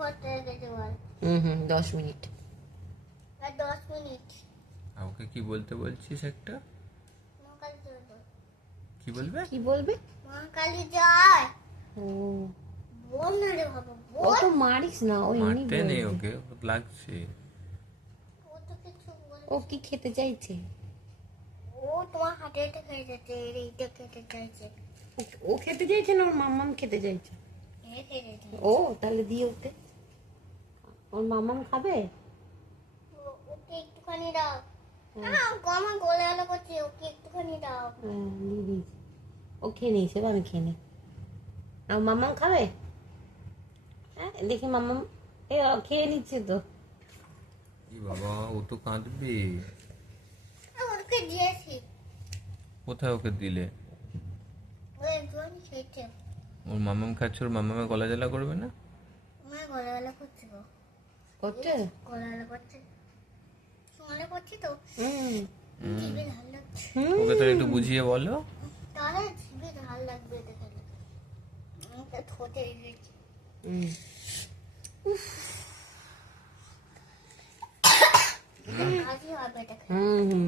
করতে রেখেছে বল। 10 মিনিট। আর 10 মিনিট আর ওকে কি বলতে বলছিস একটা? মহাকালী জয়। কি বলবে? কি বলবে? মহাকালী জয় ও বল না রে বাবা, ও বল। তো মারিস না, ও এমনি মারতে নেই বলবে। ওকে, ওর লাগছে। ও তো কিছু বলে। ও কি খেতে চাইছে? ও তোমার হাতে এটা খেয়ে যাচ্ছে, এইটা খেতে চাইছে। ও খেতে চাইছে না ওর মাম্মাম খেতে চাইছে? এ খেয়ে যাচ্ছে। ও তাহলে দিয়ে ওতে, ওর মাম্মাম খাবে। ওকে একটুখানি দাও। আমার গলে আলো করছে, ওকে একটুখানি দাও। হ্যাঁ দিয়ে দিয়েছি, ও খেয়ে নিয়েছে, আমি খেয়ে নিই। আর মাম্মাম খাবে? হ্যাঁ দেখি মাম্মাম, খেয়ে নিচ্ছে তো। এই বাবা, ও তো কাঁদবে। ওকে দিয়েছি, কোথায় ওকে দিলে? ওই একটুখানি খেয়েছে। ওর মামাম খাচ্ছে, ওর মামামে গলা জ্বালা করবে না? আমার গলে আলো করছে গো, করছে? গলে আলো করছে। মনে করছি তো হুম জিভে ঝাল লাগছে। ওকে তো একটু বুঝিয়ে বলো। তাহলে জিভে ঝাল লাগবে এটা খেলে। আমি তো ঠোঁটে রেখেছি। হুম কাজই হবে এটা খেলে। হুম হুম